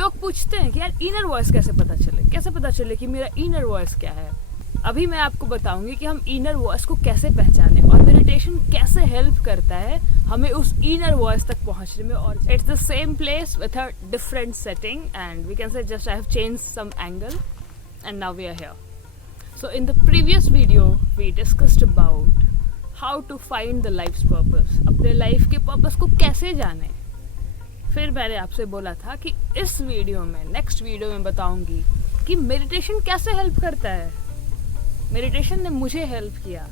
लोग पूछते हैं कि यार इनर वॉइस कैसे पता चले कि मेरा इनर वॉइस क्या है। अभी मैं आपको बताऊंगी कि हम इनर वॉइस को कैसे पहचाने और मेडिटेशन कैसे हेल्प करता है हमें उस इनर वॉइस तक पहुंचने में। और it's the same place with a different setting and we can say just I have changed some angle and now we are here. So in the previous video we discussed about how to find the life's purpose, अपने life के purpose को कैसे जाने। फिर मैंने आपसे बोला था कि इस वीडियो में नेक्स्ट वीडियो में बताऊंगी कि मेडिटेशन कैसे हेल्प करता है। मेडिटेशन ने मुझे हेल्प किया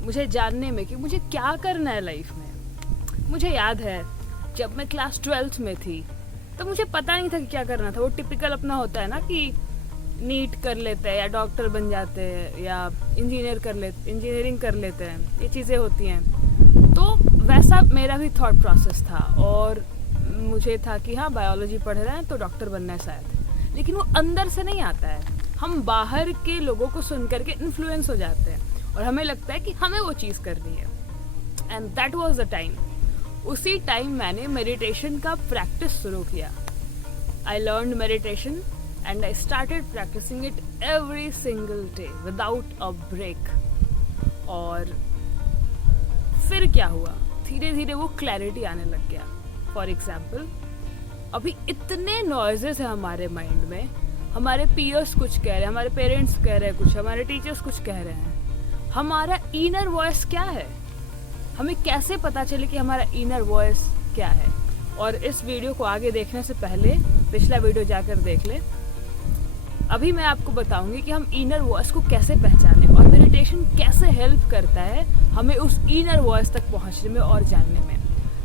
मुझे जानने में कि मुझे क्या करना है लाइफ में। मुझे याद है जब मैं क्लास 12th में थी तो मुझे पता नहीं था कि क्या करना था। वो टिपिकल अपना होता है ना कि नीट कर लेते हैं या डॉक्टर बन जाते हैं या इंजीनियरिंग कर लेते हैं, ये चीज़ें होती हैं। तो वैसा मेरा भी थॉट प्रोसेस था और मुझे था कि हाँ बायोलॉजी पढ़ रहे हैं तो डॉक्टर बनना है शायद, लेकिन वो अंदर से नहीं आता है। हम बाहर के लोगों को सुन करके इन्फ्लुएंस हो जाते हैं और हमें लगता है कि हमें वो चीज़ करनी है। And that was the time, उसी टाइम मैंने मेडिटेशन का प्रैक्टिस शुरू किया। I learned meditation and I started practising it every single day without a break. और फिर क्या हुआ, धीरे धीरे वो क्लैरिटी आने लग गया। फॉर एग्जाम्पल, अभी इतने नॉइजेस है हमारे माइंड में, हमारे पीयर्स कुछ कह रहे हैं, हमारे पेरेंट्स कह रहे हैं कुछ, हमारे टीचर्स कुछ कह रहे हैं। हमारा इनर वॉइस क्या है, हमें कैसे पता चले कि हमारा इनर वॉइस क्या है। और इस वीडियो को आगे देखने से पहले पिछला वीडियो जाकर देख ले। अभी मैं आपको बताऊंगी कि हम इनर वॉइस को कैसे पहचाने और मेडिटेशन कैसे हेल्प करता है हमें उस इनर वॉइस तक पहुंचने में और जानने में।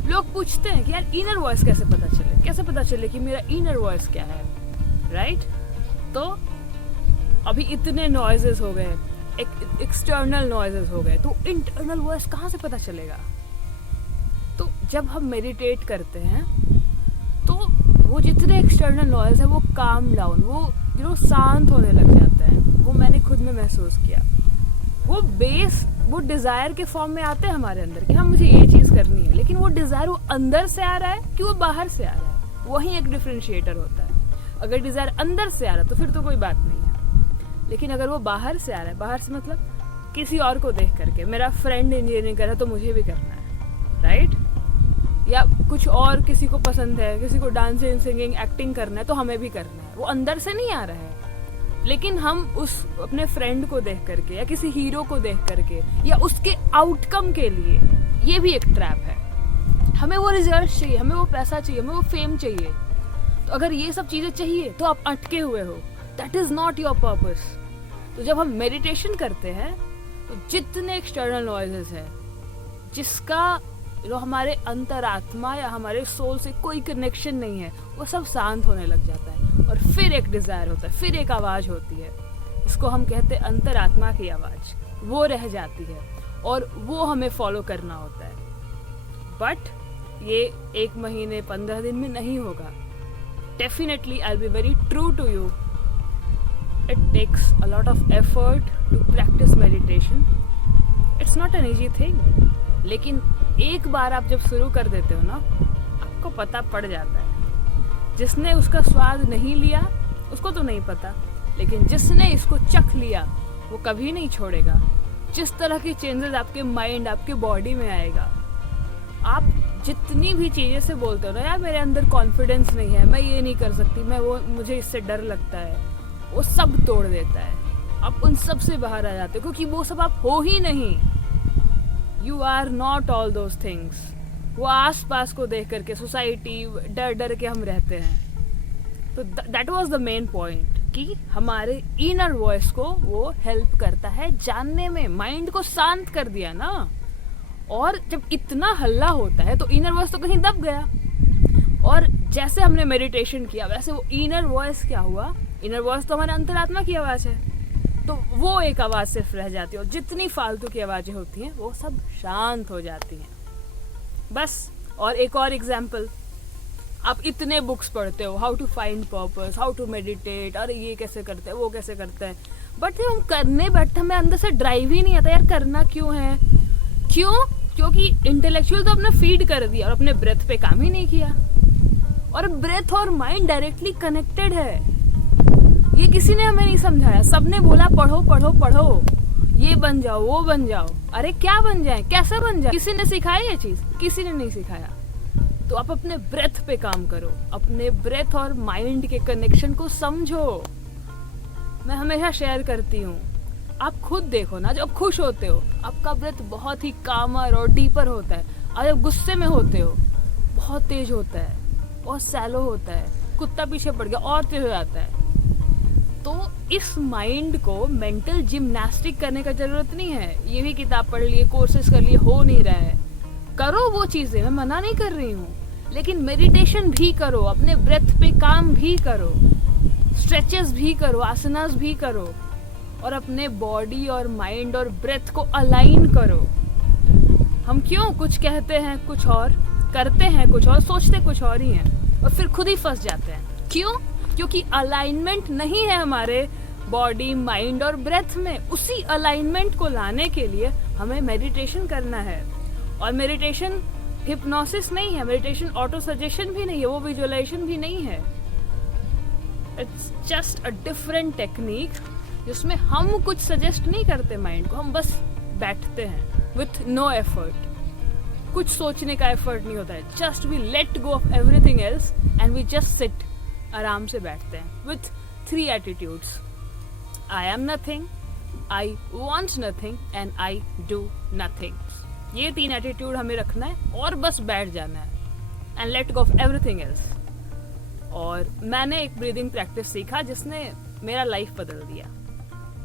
लोग पूछते हैं कि यार इनर वॉइस कैसे पता चले कि मेरा इनर वॉइस क्या है, राइट? तो अभी इतने नॉइजेस हो गए, एक्सटर्नल नॉइजेस हो गए, तो इंटरनल वॉइस कहाँ से पता चलेगा? तो जब हम मेडिटेट करते हैं तो वो जितने एक्सटर्नल नॉइज है वो काम डाउन, वो शांत होने लग जाते हैं। वो मैंने खुद में महसूस किया। वो डिजायर के फॉर्म में आते हैं हमारे अंदर कि हाँ मुझे ये चीज़ करनी है, लेकिन वो डिजायर वो अंदर से आ रहा है कि वो बाहर से आ रहा है, वही एक डिफरेंशिएटर होता है। अगर डिजायर अंदर से आ रहा है तो फिर तो कोई बात नहीं है, लेकिन अगर वो बाहर से आ रहा है, बाहर से मतलब किसी और को देख करके, मेरा फ्रेंड इंजीनियरिंग कर रहा है तो मुझे भी करना है, राइट? या कुछ और किसी को पसंद है, किसी को डांसिंग, सिंगिंग, एक्टिंग करना है तो हमें भी करना है। वो अंदर से नहीं आ रहा है, लेकिन हम उस अपने फ्रेंड को देख करके या किसी हीरो को देख करके या उसके आउटकम के लिए, ये भी एक ट्रैप है। हमें वो रिजल्ट चाहिए, हमें वो पैसा चाहिए, हमें वो फेम चाहिए। तो अगर ये सब चीजें चाहिए तो आप अटके हुए हो, that is not your purpose. तो जब हम मेडिटेशन करते हैं तो जितने एक्सटर्नल नॉइजेस है जिसका जो हमारे अंतरात्मा या हमारे सोल से कोई कनेक्शन नहीं है, वो सब शांत होने लग जाता है। और फिर एक डिजायर होता है, फिर एक आवाज होती है, इसको हम कहते हैं अंतरात्मा की आवाज, वो रह जाती है और वो हमें फॉलो करना होता है। बट ये 1 महीने 15 दिन में नहीं होगा। Definitely, I'll be very true to you. It takes a lot of effort to practice meditation. It's not an easy thing. लेकिन एक बार आप जब शुरू कर देते हो ना, आपको पता पड़ जाता है। जिसने उसका स्वाद नहीं लिया उसको तो नहीं पता, लेकिन जिसने इसको चख लिया वो कभी नहीं छोड़ेगा। जिस तरह की चेंजेस आपके माइंड, आपके बॉडी में आएगा, आप जितनी भी चीज़ें से बोलते हो ना यार मेरे अंदर कॉन्फिडेंस नहीं है, मैं ये नहीं कर सकती, मुझे इससे डर लगता है, वो सब तोड़ देता है। आप उन सब से बाहर आ जाते हो क्योंकि वो सब आप हो ही नहीं। You are not all those things. वो आस पास को देख करके, सोसाइटी, डर के हम रहते हैं। तो that was the main point कि हमारे इनर वॉइस को वो हेल्प करता है जानने में। माइंड को शांत कर दिया ना, और जब इतना हल्ला होता है तो इनर वॉइस तो कहीं दब गया। और जैसे हमने मेडिटेशन किया वैसे वो इनर वॉइस क्या हुआ, इनर वॉइस तो हमारे अंतरात्मा की आवाज़ है, तो वो एक आवाज़ सिर्फ रह जाती है और जितनी फालतू की आवाज़ें होती हैं वो सब शांत हो जाती हैं बस। और एक और एग्जाम्पल, आप इतने बुक्स पढ़ते हो, how to find purpose, how to meditate, अरे ये कैसे करते हैं, वो कैसे करते हैं, बट जब हम करने बैठते हमें अंदर से ड्राइव ही नहीं आता यार करना क्यों है। क्योंकि इंटेलेक्चुअल तो अपना फीड कर दिया और अपने ब्रेथ पे काम ही नहीं किया। और ब्रेथ और माइंड डायरेक्टली कनेक्टेड है। ये किसी ने हमें नहीं समझाया, सबने बोला पढ़ो पढ़ो पढ़ो, ये बन जाओ वो बन जाओ। अरे क्या बन जाए, कैसे बन जाए? किसी ने सिखाया ये चीज? किसी ने नहीं सिखाया। तो आप अपने ब्रेथ पे काम करो, अपने ब्रेथ और माइंड के कनेक्शन को समझो। मैं हमेशा शेयर करती हूँ, आप खुद देखो ना, जब खुश होते हो आपका ब्रेथ बहुत ही कामर और डीपर होता है, और जब गुस्से में होते हो बहुत तेज होता है, बहुत सैलो होता है, कुत्ता पीछे पड़ गया और तेज हो जाता है। तो इस माइंड को मेंटल जिम्नास्टिक करने का जरूरत नहीं है। ये भी किताब पढ़ लिए, कोर्सेज कर लिए, हो नहीं रहा है, करो वो चीजें, मैं मना नहीं कर रही हूँ, लेकिन मेडिटेशन भी करो, अपने ब्रेथ पे काम भी करो, स्ट्रेचेस भी करो, आसनास भी करो, और अपने बॉडी और माइंड और ब्रेथ को अलाइन करो। हम क्यों कुछ कहते हैं कुछ और, करते हैं कुछ और, सोचते कुछ और ही हैं, और फिर खुद ही फंस जाते हैं। क्यों? क्योंकि अलाइनमेंट नहीं है हमारे बॉडी, माइंड और ब्रेथ में। उसी अलाइनमेंट को लाने के लिए हमें मेडिटेशन करना है। और मेडिटेशन हिप्नोसिस नहीं है, मेडिटेशन ऑटो सजेशन भी नहीं है, वो विजुअलाइजेशन भी नहीं है। It's just a different technique जिसमें हम कुछ सजेस्ट नहीं करते माइंड को, हम बस बैठते हैं विथ नो एफर्ट। कुछ सोचने का एफर्ट नहीं होता है, just we let go of everything else and we just sit, आराम से बैठते हैं with 3 attitudes. I am nothing, I want nothing and I do nothing. ये 3 एटीट्यूड हमें रखना है और बस बैठ जाना है and let go of everything else. और मैंने एक ब्रीदिंग प्रैक्टिस सीखा जिसने मेरा लाइफ बदल दिया,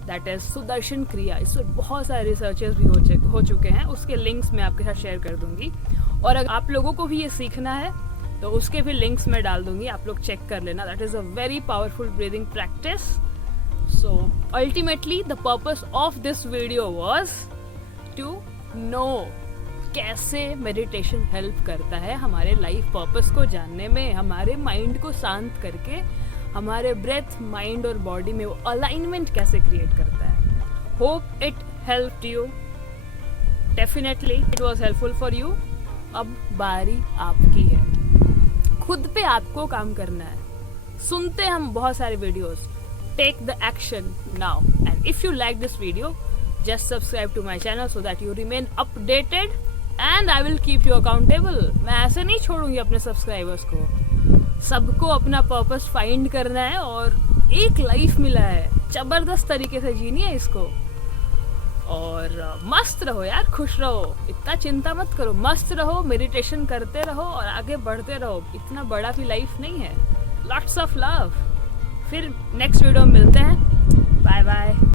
दैट इज सुदर्शन क्रिया। इस पर बहुत सारे रिसर्चेस भी हो चुके हैं, उसके लिंक्स मैं आपके साथ शेयर कर दूंगी। और अगर आप लोगों को भी ये सीखना है तो उसके भी लिंक्स मैं डाल दूंगी, आप लोग चेक कर लेना। That is a very powerful breathing practice. So ultimately the purpose of this video was to know कैसे मेडिटेशन हेल्प करता है हमारे लाइफ पर्पस को जानने में, हमारे माइंड को शांत करके हमारे ब्रेथ, माइंड और बॉडी में वो अलाइनमेंट कैसे क्रिएट करता है। Hope it helped you, definitely it was helpful for you. अब बारी आपकी है, खुद पे आपको काम करना है। सुनते हम बहुत सारे videos, take the action now. And if you like this video, just subscribe to my channel so that you remain updated and I will keep you accountable। मैं ऐसे नहीं छोड़ूंगी अपने सब्सक्राइबर्स को। सबको अपना पर्पस फाइंड करना है और एक लाइफ मिला है, जबरदस्त तरीके से जीनी है इसको। और मस्त रहो यार, खुश रहो, इतना चिंता मत करो, मस्त रहो, मेडिटेशन करते रहो और आगे बढ़ते रहो। इतना बड़ा भी लाइफ नहीं है। Lots of love. फिर नेक्स्ट वीडियो में मिलते हैं। Bye bye.